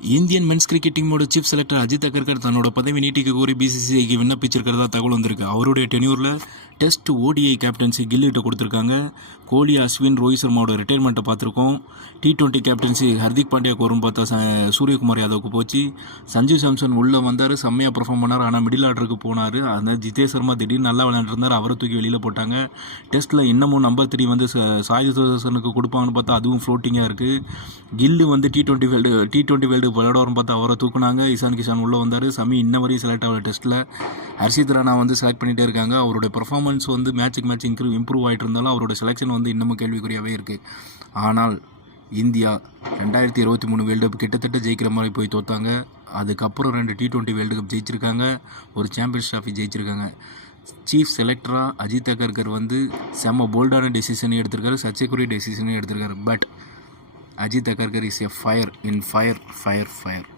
Indian men's cricket டீமோட chief selector Ajith Agarkar தன்னோட பதவி நீட்டிக்க கோரி பிசிசிஐக்கு விண்ணப்பிச்சிருக்கிறதா தகவல் வந்திருக்கு. அவருடைய டென்யூரில் டெஸ்ட் ஓடிஐ கேப்டன்சி கில்லிட்ட கொடுத்துருக்காங்க. கோலி, அஸ்வின், ரோஹித் சர்மாவோட ரிட்டைர்மெண்ட்டை பார்த்துருக்கோம். T20 கேப்டன்சி ஹர்திக் பாண்டியாவுக்கு வரும் பார்த்தா சூரியகுமார் யாதவுக்கு போச்சு. சஞ்சீவ் சாம்சன் உள்ளே வந்தார், செம்மையாக பர்ஃபார்ம் பண்ணார். ஆனால் மிடில் ஆர்டருக்கு போனார். அதனால் ஜிதேஷ் சர்மா திடீர்னு நல்லா விளையாண்டுருந்தார், அவரை தூக்கி வெளியில் போட்டாங்க. டெஸ்ட்டில் இன்னமும் நம்பர் 3 வந்து சாய் சுதர்சனுக்கு கொடுப்பாங்கன்னு பார்த்தா அதுவும் ஃப்ளோட்டிங்காக இருக்குது. கில்லு வந்து T20 வேர்ல்டு விளையாட வரும் பார்த்தா அவரை தூக்குனாங்க. இசான் கிஷான் உள்ளே வந்தார். சமி இன்ன வரையும் செலக்ட் ஆகல டெஸ்ட்டில். ஹர்ஷித் ராணா வந்து செலக்ட் பண்ணிகிட்டே இருக்காங்க. அவருடைய பெர்ஃபார்மன்ஸ் வந்து மேட்சுக்கு மேட்ச் இம்ப்ரூவ் ஆகிட்டு இருந்தாலும் அவரோட செலெக்ஷன் வந்து இன்னமும் கேள்விக்குறியாகவே இருக்குது. ஆனால் இந்தியா 2023 வேர்ல்டு கப் கிட்டத்தட்ட ஜெயிக்கிற மாதிரி போய் தோத்தாங்க. அதுக்கப்புறம் 2 T20 வேர்ல்டு கப் ஜெயிச்சிருக்காங்க, ஒரு சாம்பியன்ஸ் ட்ராஃபி ஜெயிச்சிருக்காங்க. சீஃப் செலக்டராக அஜித் அகர்கர் வந்து செம்ம போல்டான டெசிஷனையும் எடுத்திருக்காரு, சர்ச்சைக்குரிய டெசிஷனையும் எடுத்திருக்காரு. But Ajit Agarkar is a fire in fire.